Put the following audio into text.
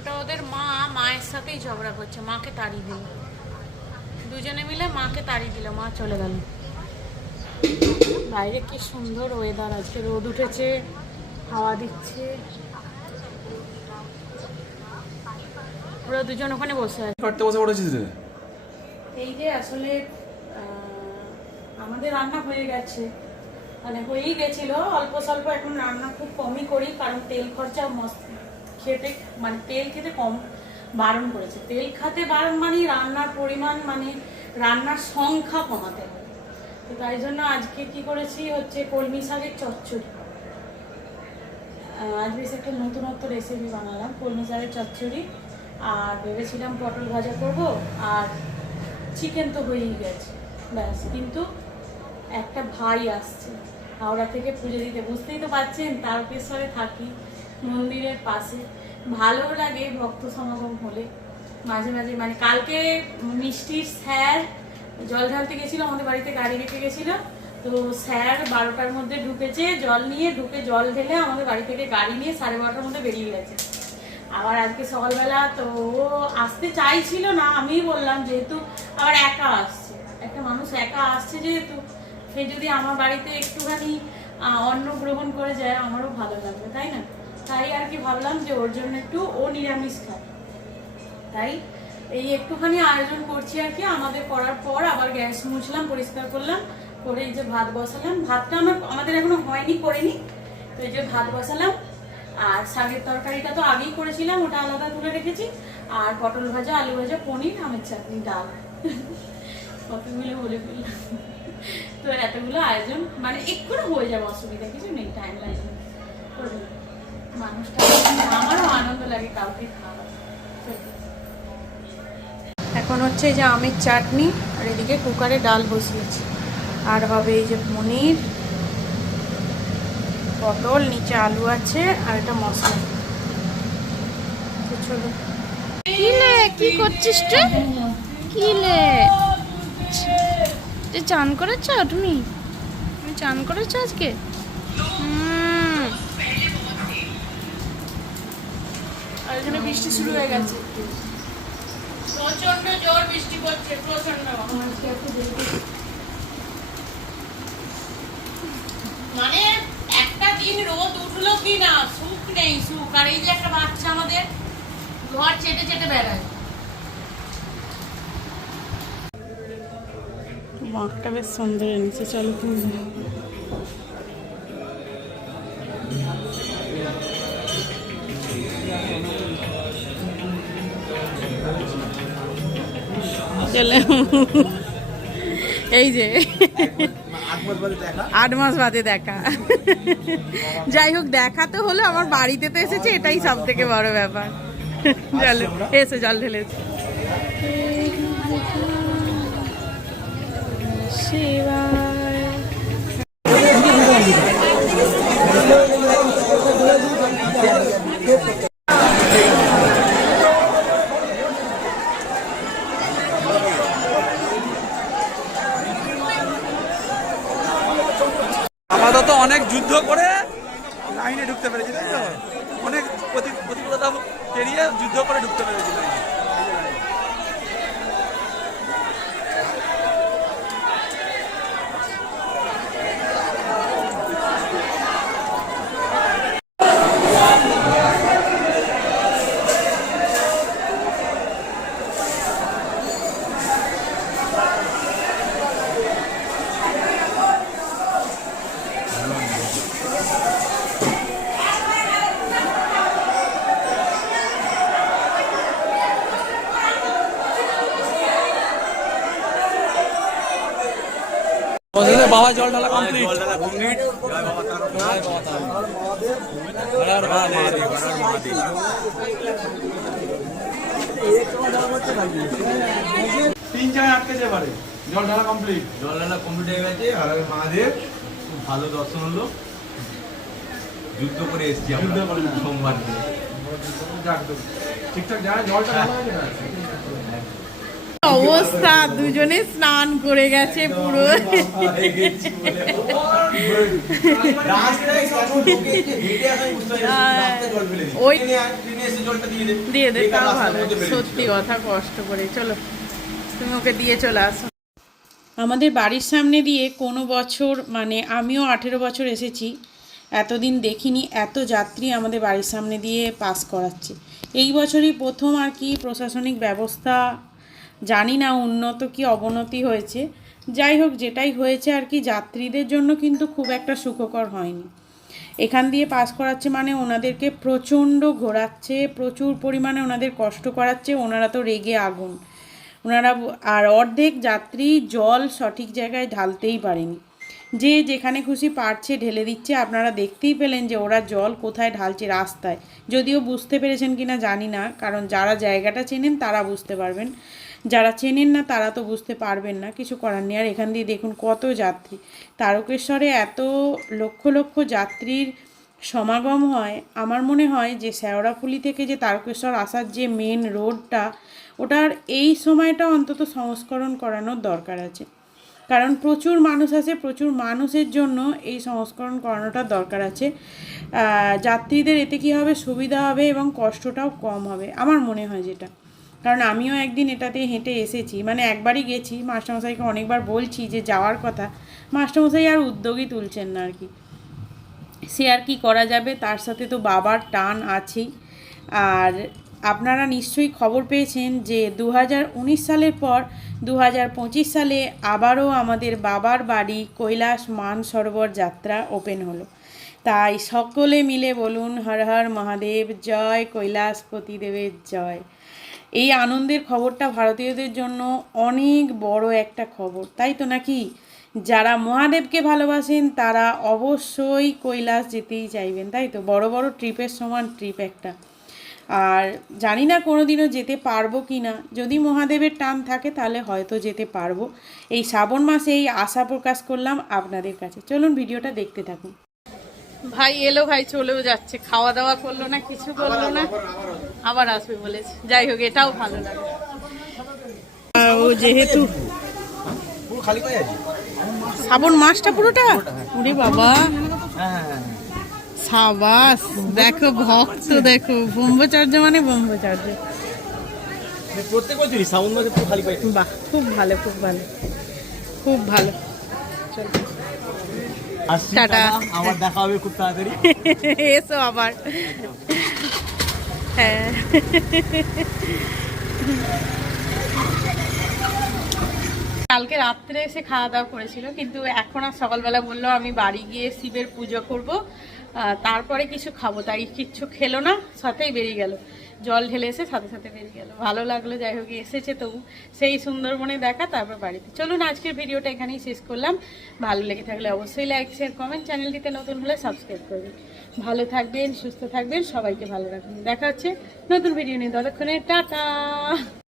ওটা ওদের মা মায়ের সাথেই ঝগড়া করছে মাকে তাড়িয়ে দিল। দুজনে মিলে মাকে তাড়িয়ে দিল মা চলে গেল। বাইরে কি সুন্দর ওয়েদার আজকে রোদ উঠেছে হাওয়া দিচ্ছে। ওরা দুজন ওখানে বসে আছে। কাটতে বসে পড়েছিস রে? এই যে আসলে আহ, আমাদের রান্না হয়ে গেছে। মানে হয়েই গেছিল অল্প স্বল্প এখন রান্না খুব কমই করি কারণ তেল খরচা মস্ত। খেতে মানে তেল খেতে কম বারণ করেছে। তেল খাতে বারণ মানে রান্নার পরিমাণ মানে রান্নার সংখ্যা কমাতে হবে তো তাই জন্য আজকে কি করেছি, হচ্ছে কলমি শাকের চচ্চড়ি। আজ বেশ একটা নতুনত্ব রেসিপি বানালাম, কলমি শাকের চচ্চড়ি। আর ভেবেছিলাম পটল ভাজা করব, আর চিকেন তো হয়েই গেছে। ব্যাস, কিন্তু একটা ভাই আসছে, হাওড়া থেকে পুজো দিতে। বুঝতেই তো পারছেন, তারকেশ্বরে থাকি। মন্দিরের পাশে। ভালো লাগে ভক্ত সমাগম হলে। মাঝে মাঝে মানে কালকে মিষ্টির স্যার জল ঢালতে গেছিল, আমাদের বাড়িতে গাড়ি রেখে গেছিল। তো স্যার বারোটার মধ্যে ঢুকেছে, জল নিয়ে ঢুকে জল ঢেলে আমাদের বাড়ি থেকে গাড়ি নিয়ে সাড়ে বারোটার মধ্যে বেরিয়ে গেছে। আবার আজকে সকালবেলা তো ও আসতে চাইছিল না, আমি বললাম যেহেতু আবার একা আসছে। একটা মানুষ একা আসছে যেহেতু, সে যদি আমার বাড়িতে একটুখানি অন্ন গ্রহণ করে যায়, আমারও ভালো লাগবে, তাই না? তাই আর কি ভাবলাম যে ওর জন্য একটু ও নিরামিষ খায়। তাই এই একটুখানি আয়োজন করছি আর কি, আমাদের করার পর আবার গ্যাস মুছলাম, পরিষ্কার করলাম, করে এই যে ভাত বসালাম। ভাতটা আমার, আমাদের এখনও হয়নি, করিনি, তো এই যে ভাত বসালাম। আর শাকের তরকারিটা তো আগেই করেছিলাম, ওটা আলাদা তুলে রেখেছি। আর পটল ভাজা, আলু ভাজা, পনির, আমের চাটনি, ডাল। কতগুলো বলে ফেললাম। তো এতগুলো আয়োজন মানে এক্ষুনি হয়ে যাবে, অসুবিধা কিছু নেই টাইম লাগে না। করে দেবো। মানুষটা আমারও আনন্দ লাগে কাউকে এখন হচ্ছে এই যে আমের চাটনি আর এদিকে কুকারে ডাল বসিয়েছি। আর হবে এই যে পনির পটল নিচে আলু আছে আর এটা মশলা। তো চলো। কিলে কি করছিস রে? কিলে যে চান করেছ তুমি তুমি চান করেছ আজকে? হুম, এখানে বৃষ্টি শুরু হয়ে গেছে। প্রচণ্ড জোর বৃষ্টি পড়ছে প্রচণ্ড মানে একটা দিন রোদ উঠল কি না সুখ নেই সুখ। আর এই যে একটা বাচ্চা আমাদের ঘর চেটে চেটে বেড়ায়। বাঁকটা বেশ সুন্দর এনেছে চলো তুমি চলে এই যে। আট মাস বাদে দেখা। যাই হোক দেখা তো হলো আমার বাড়িতে তো এসেছে এটাই সব থেকে বড় ব্যাপার। চলো এসে জল ঢেলেছে শিবায় অনেক যুদ্ধ করে লাইনে ঢুকতে পেরেছি, তাই তো? অনেক প্রতি প্রতিকূলতা পেরিয়ে যুদ্ধ করে ঢুকতে পেরেছি বাবা জল ঢালা কমপ্লিট তিন জায়গায় আটকেছে এবারে জল ঢালা কমপ্লিট কমপ্লিট হয়ে গেছে। আর মহাদেব খুব ভালো দর্শন হলো। যুদ্ধ করে এসেছি আমরা। সোমবার দিন। যাক ঠিকঠাক যায় জলটা ভালো হয়েছে না অবস্থা দুজনে স্নান করে গেছে পুরো। ওই- দিয়ে দে। রাস্তার ভালো সত্যি কথা কষ্ট করে চলো তুমি ওকে দিয়ে চলে আসো আমাদের বাড়ির সামনে দিয়ে কোনো বছর মানে আমিও আঠেরো বছর এসেছি এতদিন দেখিনি এত যাত্রী আমাদের বাড়ির সামনে দিয়ে পাস করাচ্ছে এই বছরই প্রথম আর কি প্রশাসনিক ব্যবস্থা জানি না উন্নত কি অবনতি হয়েছে। যাই হোক, যেটাই হয়েছে আর কি, যাত্রীদের জন্য কিন্তু খুব একটা সুখকর হয়নি। এখান দিয়ে পাস করাচ্ছে মানে ওনাদেরকে প্রচণ্ড ঘোরাচ্ছে, প্রচুর পরিমাণে ওনাদের কষ্ট করাচ্ছে, ওনারা তো রেগে আগুন। ওনারা আর অর্ধেক যাত্রী জল সঠিক জায়গায় ঢালতেই পারেনি। যে যেখানে খুশি পারছে ঢেলে দিচ্ছে। আপনারা দেখতেই পেলেন যে ওরা জল কোথায় ঢালছে রাস্তায়। যদিও বুঝতে পেরেছেন কিনা জানি না, কারণ যারা জায়গাটা চেনেন তারা বুঝতে পারবেন। যারা চেনেন না, তারা তো বুঝতে পারবেন না, কিছু করার নেই। আর এখান দিয়ে দেখুন কত যাত্রী। তারকেশ্বরে এত লক্ষ লক্ষ যাত্রীর সমাগম হয়। আমার মনে হয় যে শেওড়াফুলি থেকে যে তারকেশ্বর আসার যে মেন রোডটা ওটার এই সময়টা অন্তত সংস্করণ করানোর দরকার আছে। কারণ প্রচুর মানুষ আছে প্রচুর মানুষের জন্য এই সংস্করণ করানোটা দরকার আছে। যাত্রীদের এতে কী হবে? সুবিধা হবে এবং কষ্টটাও কম হবে। আমার মনে হয় যেটা। কারণ আমিও একদিন এটাতে হেঁটে এসেছি মানে একবারই গেছি, মাস্টারমশাইকে অনেকবার বলছি যে যাওয়ার কথা, মাস্টারমশাই আর উদ্যোগই তুলছেন না আর কি। সে আর কি করা যাবে, তার সাথে তো বাবার টান আছেই। আর আপনারা নিশ্চয়ই খবর পেয়েছেন যে দু হাজার উনিশ সালের পর দু হাজার পঁচিশ সালে আবারও আমাদের বাবার বাড়ি কৈলাস মান সরোবর যাত্রা ওপেন হলো। তাই সকলে মিলে বলুন, হর হর মহাদেব, জয় কৈলাসপতি দেবের জয়। এই আনন্দের খবরটা ভারতীয়দের জন্য অনেক বড় একটা খবর তাই তো নাকি? যারা মহাদেবকে ভালোবাসেন তারা অবশ্যই কৈলাস যেতেই চাইবেন তাই তো? বড় বড় ট্রিপের সমান ট্রিপ একটা। আর জানি না কোনো দিনও যেতে পারব কি না। যদি মহাদেবের টান থাকে তাহলে হয়তো যেতে পারব। এই শ্রাবণ মাসে এই আশা প্রকাশ করলাম আপনাদের কাছে। চলুন ভিডিওটা দেখতে থাকুন। ভাই এলো ভাই চলেও যাচ্ছে। খাওয়া দাওয়া করল না কিছু করল না? আবার আসবে বলেছে। যাই হোক এটাও ভালো লাগে। ও যেহেতু শ্রাবণ মাসটা পুরোটা? ওরে বাবা। সাবাস দেখো ভক্ত দেখো ব্রহ্মচর্য মানে ব্রহ্মচর্য। প্রত্যেক বছরই শ্রাবণ মাসে পুরো খালি পায়ে বাহ খুব ভালো খুব ভালো খুব ভালো। চলো টাটা। টাটা। আবার দেখা হবে খুব তাড়াতাড়ি। এসো আবার। হ্যাঁ। কালকে রাত্রে এসে খাওয়া দাওয়া করেছিল, কিন্তু এখন আর সকালবেলা বলল আমি বাড়ি গিয়ে শিবের পুজো করব তারপরে কিছু খাব, তাই কিচ্ছু খেলো না, সাথেই বেরিয়ে গেল। জল ঢেলে এসে সাথে সাথে বেরিয়ে গেল। ভালো লাগল, যাই হোক, এসেছে তবু। সেই সুন্দরবনে দেখা, তারপর বাড়িতে। চলুন, আজকের ভিডিওটা এখানেই শেষ করলাম। ভালো লেগে থাকলে অবশ্যই লাইক শেয়ার কমেন্ট চ্যানেলটিতে নতুন হলে সাবস্ক্রাইব করবেন। ভালো থাকবেন সুস্থ থাকবেন সবাইকে ভালো রাখবেন দেখা হচ্ছে নতুন ভিডিও নিয়ে ততক্ষণে টাটা!